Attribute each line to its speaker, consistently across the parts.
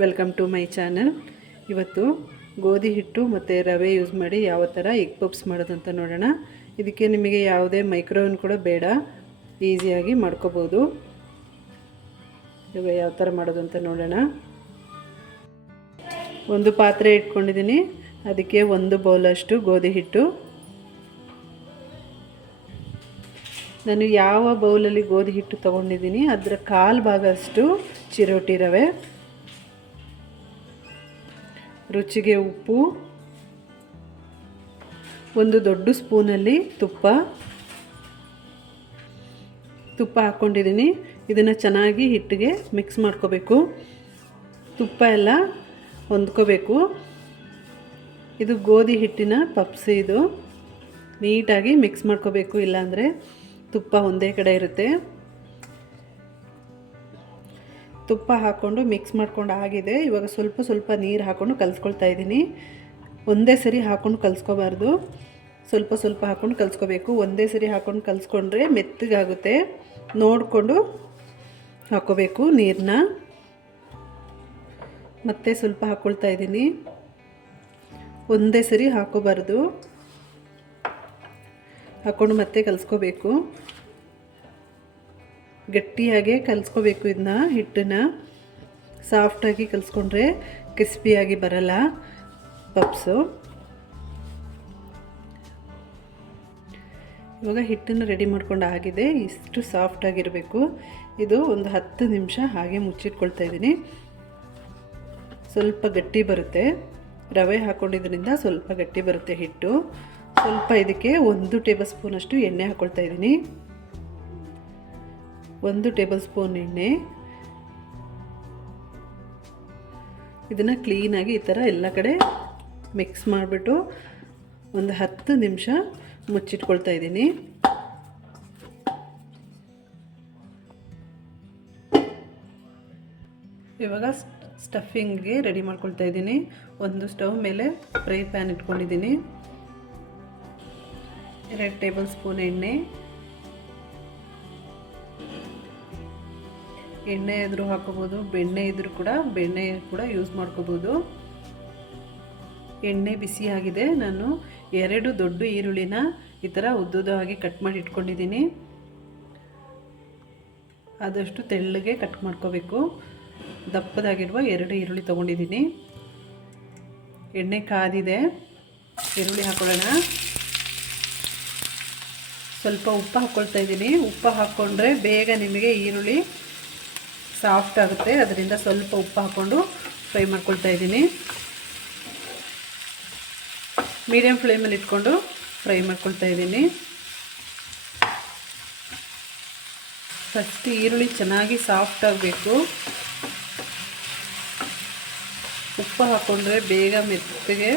Speaker 1: Welcome to my channel ಇವತ್ತು ಗೋಧಿ ಹಿಟ್ಟು ಮತ್ತು ರವೆ ಯೂಸ್ ಮಾಡಿ ಯಾವ ಥರ ಎಗ್ ಪಪ್ಸ್ ಮಾಡೋದಂತ ನೋಡೋಣ. ಇದಕ್ಕೆ ನಿಮಗೆ ಯಾವುದೇ ಮೈಕ್ರೋವನ್ ಕೂಡ ಬೇಡ. ಈಸಿಯಾಗಿ ಮಾಡ್ಕೋಬೋದು. ಇವಾಗ ಯಾವ ಥರ ಮಾಡೋದು ಅಂತ ನೋಡೋಣ. ಒಂದು ಪಾತ್ರೆ ಇಟ್ಕೊಂಡಿದ್ದೀನಿ. ಅದಕ್ಕೆ ಒಂದು ಬೌಲಷ್ಟು ಗೋಧಿ ಹಿಟ್ಟು. ನಾನು ಯಾವ ಬೌಲಲ್ಲಿ ಗೋಧಿ ಹಿಟ್ಟು ತೊಗೊಂಡಿದ್ದೀನಿ, ಅದರ ಕಾಲು ಭಾಗ ಅಷ್ಟು ಚಿರೋಟಿ ರವೆ. ರುಚಿಗೆ ಉಪ್ಪು, ಒಂದು ದೊಡ್ಡ ಸ್ಪೂನಲ್ಲಿ ತುಪ್ಪ. ತುಪ್ಪ ಹಾಕ್ಕೊಂಡಿದ್ದೀನಿ. ಇದನ್ನು ಚೆನ್ನಾಗಿ ಹಿಟ್ಟಿಗೆ ಮಿಕ್ಸ್ ಮಾಡ್ಕೋಬೇಕು. ತುಪ್ಪ ಎಲ್ಲ ಹೊಂದ್ಕೋಬೇಕು. ಇದು ಗೋಧಿ ಹಿಟ್ಟಿನ ಪಪ್ಸಿ ಇದು. ನೀಟಾಗಿ ಮಿಕ್ಸ್ ಮಾಡ್ಕೋಬೇಕು, ಇಲ್ಲಾಂದರೆ ತುಪ್ಪ ಒಂದೇ ಕಡೆ ಇರುತ್ತೆ. ತುಪ್ಪ ಹಾಕ್ಕೊಂಡು ಮಿಕ್ಸ್ ಮಾಡ್ಕೊಂಡು ಆಗಿದೆ ಇವಾಗ ಸ್ವಲ್ಪ ಸ್ವಲ್ಪ ನೀರು ಹಾಕ್ಕೊಂಡು ಕಲಿಸ್ಕೊಳ್ತಾ ಇದ್ದೀನಿ. ಒಂದೇ ಸರಿ ಹಾಕ್ಕೊಂಡು ಕಲಿಸ್ಕೋಬಾರ್ದು. ಸ್ವಲ್ಪ ಸ್ವಲ್ಪ ಹಾಕ್ಕೊಂಡು ಕಲಿಸ್ಕೋಬೇಕು. ಒಂದೇ ಸರಿ ಹಾಕ್ಕೊಂಡು ಕಲಿಸ್ಕೊಂಡ್ರೆ ಮೆತ್ತಗಾಗುತ್ತೆ. ನೋಡಿಕೊಂಡು ಹಾಕ್ಕೋಬೇಕು ನೀರನ್ನ ಮತ್ತೆ ಸ್ವಲ್ಪ ಹಾಕ್ಕೊಳ್ತಾ ಇದ್ದೀನಿ. ಒಂದೇ ಸರಿ ಹಾಕೋಬಾರ್ದು. ಹಾಕ್ಕೊಂಡು ಮತ್ತೆ ಕಲಿಸ್ಕೋಬೇಕು. ಗಟ್ಟಿಯಾಗೆ ಕಲಿಸ್ಕೋಬೇಕು ಇದನ್ನ, ಹಿಟ್ಟನ್ನು. ಸಾಫ್ಟಾಗಿ ಕಲಿಸ್ಕೊಂಡ್ರೆ ಕ್ರಿಸ್ಪಿಯಾಗಿ ಬರಲ್ಲ ಪಪ್ಸು ಇವಾಗ ಹಿಟ್ಟನ್ನು ರೆಡಿ ಮಾಡ್ಕೊಂಡು ಆಗಿದೆ, ಇಷ್ಟು ಸಾಫ್ಟಾಗಿರಬೇಕು ಇದು ಒಂದು ಹತ್ತು ನಿಮಿಷ ಹಾಗೆ ಮುಚ್ಚಿಟ್ಕೊಳ್ತಾ ಇದ್ದೀನಿ. ಸ್ವಲ್ಪ ಗಟ್ಟಿ ಬರುತ್ತೆ. ರವೆ ಹಾಕ್ಕೊಂಡಿದ್ರಿಂದ ಸ್ವಲ್ಪ ಗಟ್ಟಿ ಬರುತ್ತೆ ಹಿಟ್ಟು. ಸ್ವಲ್ಪ ಇದಕ್ಕೆ ಒಂದು ಟೇಬಲ್ ಸ್ಪೂನಷ್ಟು ಎಣ್ಣೆ ಹಾಕ್ಕೊಳ್ತಾ ಇದ್ದೀನಿ. ಒಂದು ಟೇಬಲ್ ಸ್ಪೂನ್ ಎಣ್ಣೆ. ಇದನ್ನು ಕ್ಲೀನಾಗಿ ಈ ಥರ ಎಲ್ಲ ಕಡೆ ಮಿಕ್ಸ್ ಮಾಡಿಬಿಟ್ಟು ಒಂದು ಹತ್ತು ನಿಮಿಷ ಮುಚ್ಚಿಟ್ಕೊಳ್ತಾ ಇದ್ದೀನಿ. ಇವಾಗ ಸ್ಟಫಿಂಗ್ಗೆ ರೆಡಿ ಮಾಡ್ಕೊಳ್ತಾ ಇದ್ದೀನಿ. ಒಂದು ಸ್ಟವ್ ಮೇಲೆ ಫ್ರೈ ಪ್ಯಾನ್ ಇಟ್ಕೊಂಡಿದ್ದೀನಿ. ಎರಡು ಟೇಬಲ್ ಸ್ಪೂನ್ ಎಣ್ಣೆ. ಎಣ್ಣೆ ಇದ್ರೂ ಹಾಕೋಬೋದು, ಬೆಣ್ಣೆ ಇದ್ರೂ ಕೂಡ, ಬೆಣ್ಣೆ ಕೂಡ ಯೂಸ್ ಮಾಡ್ಕೋಬೋದು. ಎಣ್ಣೆ ಬಿಸಿಯಾಗಿದೆ ನಾನು ಎರಡು ದೊಡ್ಡ ಈರುಳ್ಳಿನ ಈ ಥರ ಉದ್ದುದಾಗಿ ಕಟ್ ಮಾಡಿ ಇಟ್ಕೊಂಡಿದ್ದೀನಿ. ಆದಷ್ಟು ತೆಳ್ಳಗೆ ಕಟ್ ಮಾಡ್ಕೋಬೇಕು. ದಪ್ಪದಾಗಿರುವ ಎರಡು ಈರುಳ್ಳಿ ತೊಗೊಂಡಿದ್ದೀನಿ. ಎಣ್ಣೆ ಕಾದಿದೆ, ಈರುಳ್ಳಿ ಹಾಕೊಳ್ಳೋಣ. ಸ್ವಲ್ಪ ಉಪ್ಪು ಹಾಕ್ಕೊಳ್ತಾ ಇದ್ದೀನಿ. ಉಪ್ಪು ಹಾಕ್ಕೊಂಡ್ರೆ ಬೇಗ ನಿಮಗೆ ಈರುಳ್ಳಿ ಸಾಫ್ಟ್ ಆಗುತ್ತೆ, ಅದರಿಂದ ಸ್ವಲ್ಪ ಉಪ್ಪು ಹಾಕ್ಕೊಂಡು ಫ್ರೈ ಮಾಡ್ಕೊಳ್ತಾ ಇದ್ದೀನಿ. ಮೀಡಿಯಮ್ ಫ್ಲೇಮಲ್ಲಿ ಇಟ್ಕೊಂಡು ಫ್ರೈ ಮಾಡ್ಕೊಳ್ತಾ ಇದ್ದೀನಿ. ಫಸ್ಟ್ ಈರುಳ್ಳಿ ಚೆನ್ನಾಗಿ ಸಾಫ್ಟ್ ಆಗಬೇಕು. ಉಪ್ಪು ಹಾಕ್ಕೊಂಡ್ರೆ ಬೇಗ ಮೆತ್ತಗೆ,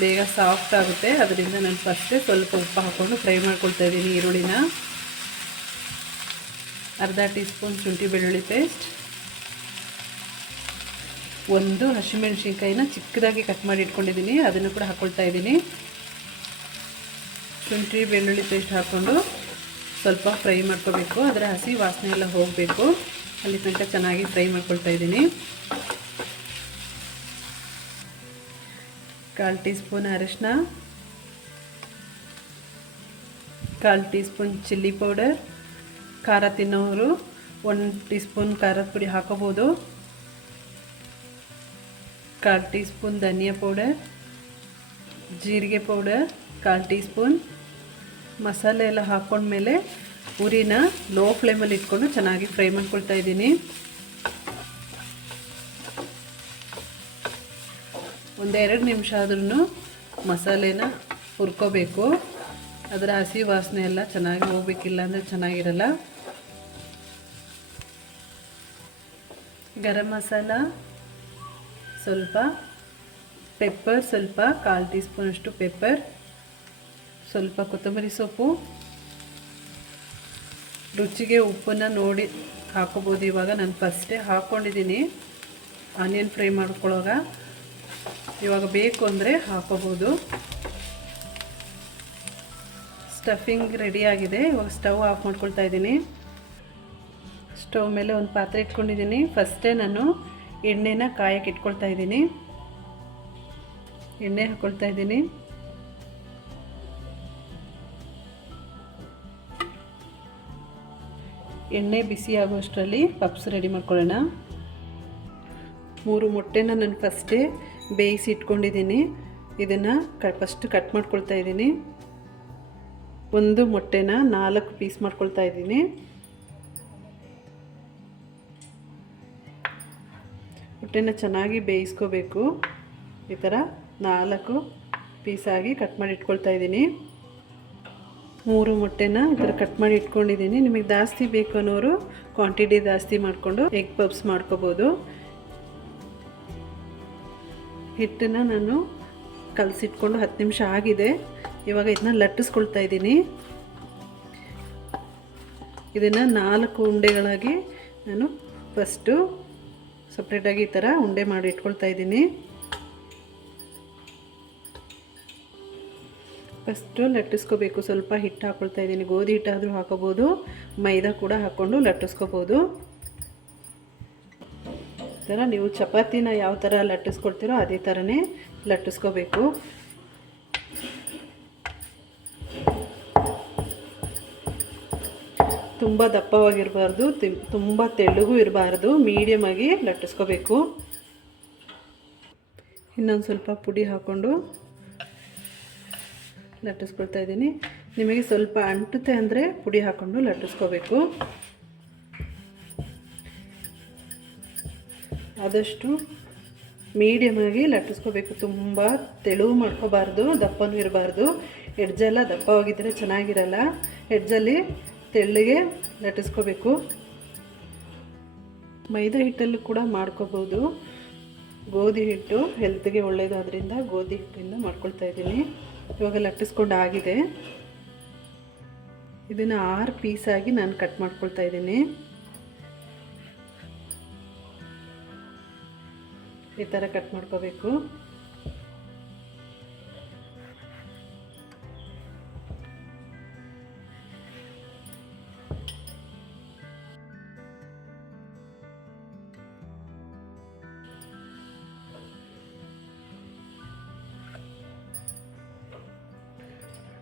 Speaker 1: ಬೇಗ ಸಾಫ್ಟ್ ಆಗುತ್ತೆ. ಅದರಿಂದ ನಾನು ಫಸ್ಟೇ ಸ್ವಲ್ಪ ಉಪ್ಪು ಹಾಕ್ಕೊಂಡು ಫ್ರೈ ಮಾಡ್ಕೊಳ್ತಾ ಇದ್ದೀನಿ ಈರುಳ್ಳಿನ. ಅರ್ಧ ಟೀ ಸ್ಪೂನ್ ಶುಂಠಿ ಬೆಳ್ಳುಳ್ಳಿ ಪೇಸ್ಟ್. ಒಂದು ಹಸಿಮೆಣ್ಸಿನ್ಕಾಯಿನ ಚಿಕ್ಕದಾಗಿ ಕಟ್ ಮಾಡಿ ಇಟ್ಕೊಂಡಿದ್ದೀನಿ, ಅದನ್ನು ಕೂಡ ಹಾಕ್ಕೊಳ್ತಾ ಇದ್ದೀನಿ. ಶುಂಠಿ ಬೆಳ್ಳುಳ್ಳಿ ಪೇಸ್ಟ್ ಹಾಕ್ಕೊಂಡು ಸ್ವಲ್ಪ ಫ್ರೈ ಮಾಡ್ಕೋಬೇಕು, ಅದರ ಹಸಿ ವಾಸನೆ ಎಲ್ಲ ಹೋಗಬೇಕು. ಅಲ್ಲಿ ತನಕ ಚೆನ್ನಾಗಿ ಫ್ರೈ ಮಾಡ್ಕೊಳ್ತಾ ಇದ್ದೀನಿ. ಕಾಲು ಟೀ ಸ್ಪೂನ್ ಅರಿಶಿನ, ಕಾಲು ಟೀ ಸ್ಪೂನ್ ಚಿಲ್ಲಿ ಪೌಡರ್ ಖಾರ ತಿನ್ನೋರು ಒಂದು ಟೀ ಸ್ಪೂನ್ ಖಾರದ ಪುಡಿ ಹಾಕೋಬೋದು. ಕಾಲ್ ಟೀ ಸ್ಪೂನ್ ಧನಿಯಾ ಪೌಡರ್, ಜೀರಿಗೆ ಪೌಡರ್, ಕಾಲ್ ಟೀ ಸ್ಪೂನ್ ಮಸಾಲೆ ಎಲ್ಲ ಹಾಕ್ಕೊಂಡ್ಮೇಲೆ ಉರಿನ ಲೋ ಫ್ಲೇಮಲ್ಲಿ ಇಟ್ಕೊಂಡು ಚೆನ್ನಾಗಿ ಫ್ರೈ ಮಾಡ್ಕೊಳ್ತಾ ಇದ್ದೀನಿ. ಒಂದೆರಡು ನಿಮಿಷ ಆದ್ರೂ ಮಸಾಲೆನ ಹುರ್ಕೋಬೇಕು. ಅದರ ಹಸಿ ವಾಸನೆ ಎಲ್ಲ ಚೆನ್ನಾಗಿ ಹೋಗ್ಬೇಕಿಲ್ಲ ಅಂದರೆ ಚೆನ್ನಾಗಿರಲ್ಲ. ಗರಂ ಮಸಾಲ, ಸ್ವಲ್ಪ ಪೆಪ್ಪರ್ ಸ್ವಲ್ಪ ಕಾಲು ಟೀ ಸ್ಪೂನಷ್ಟು ಪೆಪ್ಪರ್ ಸ್ವಲ್ಪ ಕೊತ್ತಂಬರಿ ಸೊಪ್ಪು. ರುಚಿಗೆ ಉಪ್ಪನ್ನು ನೋಡಿ ಹಾಕೋಬೋದು. ಇವಾಗ ನಾನು ಫಸ್ಟೇ ಹಾಕ್ಕೊಂಡಿದ್ದೀನಿ ಆನಿಯನ್ ಫ್ರೈ ಮಾಡ್ಕೊಳ್ಳೋವಾಗ. ಇವಾಗ ಬೇಕು ಅಂದರೆ ಹಾಕೋಬೋದು. ಸ್ಟಫಿಂಗ್ ರೆಡಿಯಾಗಿದೆ ಇವಾಗ ಸ್ಟವ್ ಆಫ್ ಮಾಡ್ಕೊಳ್ತಾ ಇದ್ದೀನಿ. ಸ್ಟವ್ ಮೇಲೆ ಒಂದು ಪಾತ್ರೆ ಇಟ್ಕೊಂಡಿದ್ದೀನಿ. ಫಸ್ಟೇ ನಾನು ಎಣ್ಣೆನ ಕಾಯಕ್ಕೆ ಇಟ್ಕೊಳ್ತಾ ಇದ್ದೀನಿ. ಎಣ್ಣೆ ಹಾಕ್ಕೊಳ್ತಾ ಇದ್ದೀನಿ. ಎಣ್ಣೆ ಬಿಸಿ ಆಗುವಷ್ಟರಲ್ಲಿ ಪಪ್ಸ್ ರೆಡಿ ಮಾಡ್ಕೊಳ್ಳೋಣ. ಮೂರು ಮೊಟ್ಟೆನ ನಾನು ಫಸ್ಟೇ ಬೇಯಿಸಿ ಇಟ್ಕೊಂಡಿದ್ದೀನಿ. ಇದನ್ನು ಕ, ಫಸ್ಟ್ ಕಟ್ ಮಾಡ್ಕೊಳ್ತಾ ಇದ್ದೀನಿ. ಒಂದು ಮೊಟ್ಟೆನ ನಾಲ್ಕು ಪೀಸ್ ಮಾಡ್ಕೊಳ್ತಾ ಇದ್ದೀನಿ. ಮೊಟ್ಟೆನ ಚೆನ್ನಾಗಿ ಬೇಯಿಸ್ಕೋಬೇಕು. ಈ ಥರ ನಾಲ್ಕು ಪೀಸಾಗಿ ಕಟ್ ಮಾಡಿ ಇಟ್ಕೊಳ್ತಾ ಇದ್ದೀನಿ. ಮೂರು ಮೊಟ್ಟೆನ ಈ ಥರ ಕಟ್ ಮಾಡಿ ಇಟ್ಕೊಂಡಿದ್ದೀನಿ. ನಿಮಗೆ ಜಾಸ್ತಿ ಬೇಕು ಅನ್ನೋರು ಕ್ವಾಂಟಿಟಿ ಜಾಸ್ತಿ ಮಾಡಿಕೊಂಡು ಎಗ್ ಪಬ್ಸ್ ಮಾಡ್ಕೋಬೋದು. ಹಿಟ್ಟನ್ನು ನಾನು ಕಲಸಿಟ್ಕೊಂಡು ಹತ್ತು ನಿಮಿಷ ಆಗಿದೆ. ಇವಾಗ ಇದನ್ನ ಲಟ್ಟಿಸ್ಕೊಳ್ತಾ ಇದ್ದೀನಿ. ಇದನ್ನು ನಾಲ್ಕು ಉಂಡೆಗಳಾಗಿ ನಾನು ಫಸ್ಟು ಸಪ್ರೇಟಾಗಿ ಈ ಥರ ಉಂಡೆ ಮಾಡಿ ಇಟ್ಕೊಳ್ತಾ ಇದ್ದೀನಿ. ಫಸ್ಟು ಲಟ್ಟಿಸ್ಕೋಬೇಕು. ಸ್ವಲ್ಪ ಹಿಟ್ಟು ಹಾಕ್ಕೊಳ್ತಾ ಇದ್ದೀನಿ. ಗೋಧಿ ಹಿಟ್ಟಾದರೂ ಹಾಕೋಬೋದು. ಮೈದಾ ಕೂಡ ಹಾಕ್ಕೊಂಡು ಲಟ್ಟಿಸ್ಕೋಬೋದು. ಈ ಥರ ನೀವು ಚಪಾತಿನ ಯಾವ ಥರ ಲಟ್ಟಿಸ್ಕೊಳ್ತೀರೋ ಅದೇ ಥರನೇ ಲಟ್ಟಿಸ್ಕೋಬೇಕು. ತುಂಬ ದಪ್ಪವಾಗಿರಬಾರ್ದು ತುಂಬ ತೆಳ್ಳಗೂ ಇರಬಾರ್ದು ಮೀಡಿಯಮಾಗಿ ಲಟ್ಟಿಸ್ಕೋಬೇಕು. ಇನ್ನೊಂದು ಸ್ವಲ್ಪ ಪುಡಿ ಹಾಕ್ಕೊಂಡು ಲಟ್ಟಿಸ್ಕೊಳ್ತಾ ಇದ್ದೀನಿ. ನಿಮಗೆ ಸ್ವಲ್ಪ ಅಂಟುತ್ತೆ ಅಂದರೆ ಪುಡಿ ಹಾಕ್ಕೊಂಡು ಲಟ್ಟಿಸ್ಕೋಬೇಕು. ಆದಷ್ಟು ಮೀಡಿಯಮಾಗಿ ಲಟ್ಟಿಸ್ಕೋಬೇಕು. ತುಂಬ ತೆಳು ಮಾಡ್ಕೋಬಾರ್ದು, ದಪ್ಪನೂ ಇರಬಾರ್ದು. ಎಡ್ಜೆಲ್ಲ ದಪ್ಪವಾಗಿದ್ದರೆ ಚೆನ್ನಾಗಿರಲ್ಲ. ಎಡ್ಜಲ್ಲಿ ತೆಳ್ಳಗೆ ಲಟ್ಟಿಸ್ಕೋಬೇಕು. ಮೈದಾ ಹಿಟ್ಟಲ್ಲೂ ಕೂಡ ಮಾಡ್ಕೋಬೋದು. ಗೋಧಿ ಹಿಟ್ಟು ಹೆಲ್ತ್ಗೆ ಒಳ್ಳೆಯದು ಅದರಿಂದ ಗೋಧಿ ಹಿಟ್ಟಿಂದ ಮಾಡ್ಕೊಳ್ತಾ ಇದ್ದೀನಿ. ಇವಾಗ ಲಟ್ಟಿಸ್ಕೊಂಡು ಆಗಿದೆ. ಇದನ್ನು ಆರು ಪೀಸಾಗಿ ನಾನು ಕಟ್ ಮಾಡ್ಕೊಳ್ತಾ ಇದ್ದೀನಿ. ಈ ಥರ ಕಟ್ ಮಾಡ್ಕೋಬೇಕು.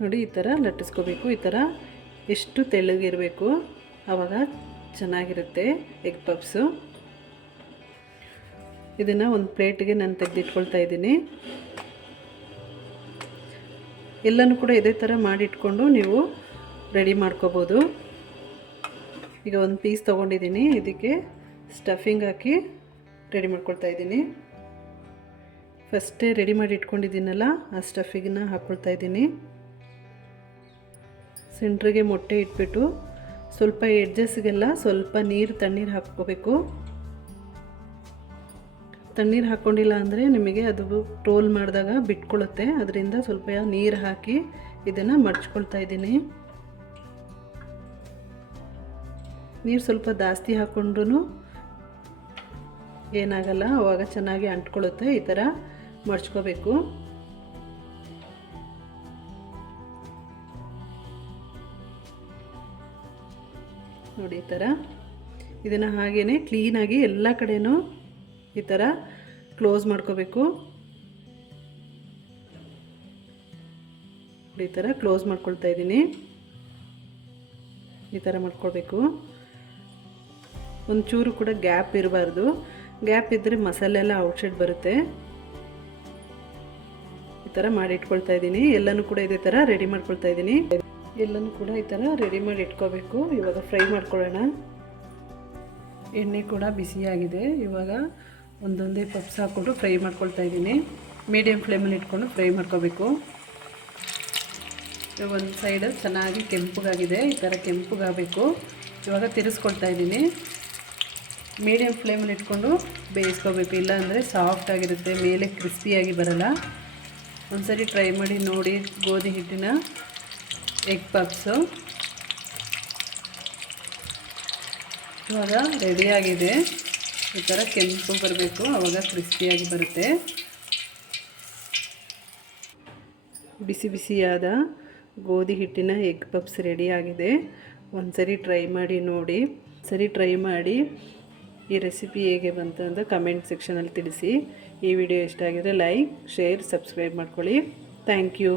Speaker 1: ನೋಡಿ, ಈ ಥರ ಲಟ್ಟಿಸ್ಕೋಬೇಕು. ಈ ಥರ ಎಷ್ಟು ತೆಳ್ಳಗಿರಬೇಕು ಆವಾಗ ಚೆನ್ನಾಗಿರುತ್ತೆ ಎಗ್ ಪಪ್ಸು. ಇದನ್ನು ಒಂದು ಪ್ಲೇಟಿಗೆ ನಾನು ತೆಗೆದಿಟ್ಕೊಳ್ತಾ ಇದ್ದೀನಿ. ಎಲ್ಲನೂ ಕೂಡ ಇದೇ ಥರ ಮಾಡಿಟ್ಕೊಂಡು ನೀವು ರೆಡಿ ಮಾಡ್ಕೋಬೋದು. ಈಗ ಒಂದು ಪೀಸ್ ತೊಗೊಂಡಿದ್ದೀನಿ. ಇದಕ್ಕೆ ಸ್ಟಫಿಂಗ್ ಹಾಕಿ ರೆಡಿ ಮಾಡ್ಕೊಳ್ತಾ ಇದ್ದೀನಿ. ಫಸ್ಟೇ ರೆಡಿ ಮಾಡಿ ಇಟ್ಕೊಂಡಿದ್ದೀನಲ್ಲ ಆ ಸ್ಟಫಿಗನ್ನ ಹಾಕ್ಕೊಳ್ತಾ ಇದ್ದೀನಿ. ಸೆಂಟ್ರಿಗೆ ಮೊಟ್ಟೆ ಇಟ್ಬಿಟ್ಟು ಸ್ವಲ್ಪ ಎಡ್ಜಸ್ಗೆಲ್ಲ ಸ್ವಲ್ಪ ನೀರು, ತಣ್ಣೀರು ಹಾಕ್ಕೋಬೇಕು. ತಣ್ಣೀರು ಹಾಕ್ಕೊಂಡಿಲ್ಲ ಅಂದರೆ ನಿಮಗೆ ಅದು ರೋಲ್ ಮಾಡಿದಾಗ ಬಿಟ್ಕೊಳ್ಳುತ್ತೆ ಅದರಿಂದ ಸ್ವಲ್ಪ ನೀರು ಹಾಕಿ ಇದನ್ನು ಮಡ್ಚ್ಕೊಳ್ತಾ ಇದ್ದೀನಿ. ನೀರು ಸ್ವಲ್ಪ ಜಾಸ್ತಿ ಹಾಕ್ಕೊಂಡ್ರೂ ಏನಾಗಲ್ಲ, ಅವಾಗ ಚೆನ್ನಾಗಿ ಅಂಟ್ಕೊಳ್ಳುತ್ತೆ. ಈ ಥರ ಮಡ್ಚ್ಕೋಬೇಕು. ನೋಡಿ ಈ ಥರ. ಇದನ್ನು ಹಾಗೇ ಕ್ಲೀನಾಗಿ ಎಲ್ಲ ಕಡೆಯೂ ಈ ಥರ ಕ್ಲೋಸ್ ಮಾಡ್ಕೋಬೇಕು. ಈ ಥರ ಕ್ಲೋಸ್ ಮಾಡ್ಕೊಳ್ತಾ ಇದ್ದೀನಿ. ಈ ಥರ ಮಾಡ್ಕೊಳ್ಬೇಕು. ಒಂಚೂರು ಕೂಡ ಗ್ಯಾಪ್ ಇರಬಾರ್ದು. ಗ್ಯಾಪ್ ಇದ್ದರೆ ಮಸಾಲೆ ಎಲ್ಲ ಔಟ್ಸೈಡ್ ಬರುತ್ತೆ. ಈ ಥರ ಮಾಡಿ ಇಟ್ಕೊಳ್ತಾ ಇದ್ದೀನಿ. ಎಲ್ಲನೂ ಕೂಡ ಇದೇ ಥರ ರೆಡಿ ಮಾಡ್ಕೊಳ್ತಾ ಇದ್ದೀನಿ. ಎಲ್ಲನೂ ಕೂಡ ಈ ಥರ ರೆಡಿ ಮಾಡಿ ಇಟ್ಕೋಬೇಕು. ಇವಾಗ ಫ್ರೈ ಮಾಡ್ಕೊಳ್ಳೋಣ. ಎಣ್ಣೆ ಕೂಡ ಬಿಸಿಯಾಗಿದೆ ಇವಾಗ ಒಂದೊಂದೇ ಪಪ್ಸ್ ಹಾಕ್ಕೊಂಡು ಫ್ರೈ ಮಾಡ್ಕೊಳ್ತಾ ಇದ್ದೀನಿ. ಮೀಡಿಯಮ್ ಫ್ಲೇಮಲ್ಲಿ ಇಟ್ಕೊಂಡು ಫ್ರೈ ಮಾಡ್ಕೋಬೇಕು. ಒಂದು ಸೈಡ್ ಚೆನ್ನಾಗಿ ಕೆಂಪಗಾಗಿದೆ. ಈ ಥರ ಕೆಂಪಗಾಗಬೇಕು. ಇವಾಗ ತಿರ್ಸ್ಕೊಳ್ತಾ ಇದ್ದೀನಿ. ಮೀಡಿಯಮ್ ಫ್ಲೇಮಲ್ಲಿ ಇಟ್ಕೊಂಡು ಬೇಯಿಸ್ಕೋಬೇಕು. ಇಲ್ಲಾಂದರೆ ಸಾಫ್ಟ್ ಆಗಿರುತ್ತೆ. ಮೇಲೆ ಕ್ರಿಸ್ಪಿಯಾಗಿ ಬರಲ್ಲ. ಒಂದ್ಸರಿ ಟ್ರೈ ಮಾಡಿ ನೋಡಿ ಗೋಧಿ ಹಿಟ್ಟಿನ. ಎಗ್ ಪಪ್ಸು ಇವಾಗ ರೆಡಿಯಾಗಿದೆ ಈ ಥರ ಕೆಂಪು ಬರಬೇಕು ಆವಾಗ ಕ್ರಿಸ್ಪಿಯಾಗಿ ಬರುತ್ತೆ. ಬಿಸಿ ಬಿಸಿಯಾದ ಗೋಧಿ ಹಿಟ್ಟಿನ ಎಗ್ ಪಪ್ಸ್ ರೆಡಿಯಾಗಿದೆ ಒಂದು ಸರಿ ಟ್ರೈ ಮಾಡಿ ನೋಡಿ. ಸರಿ ಟ್ರೈ ಮಾಡಿ ಈ ರೆಸಿಪಿ ಹೇಗೆ ಬಂತು ಅಂತ ಕಮೆಂಟ್ ಸೆಕ್ಷನಲ್ಲಿ ತಿಳಿಸಿ. ಈ ವಿಡಿಯೋ ಇಷ್ಟ ಆಗಿದ್ರೆ ಲೈಕ್ ಶೇರ್ ಸಬ್ಸ್ಕ್ರೈಬ್ ಮಾಡ್ಕೊಳ್ಳಿ. Thank you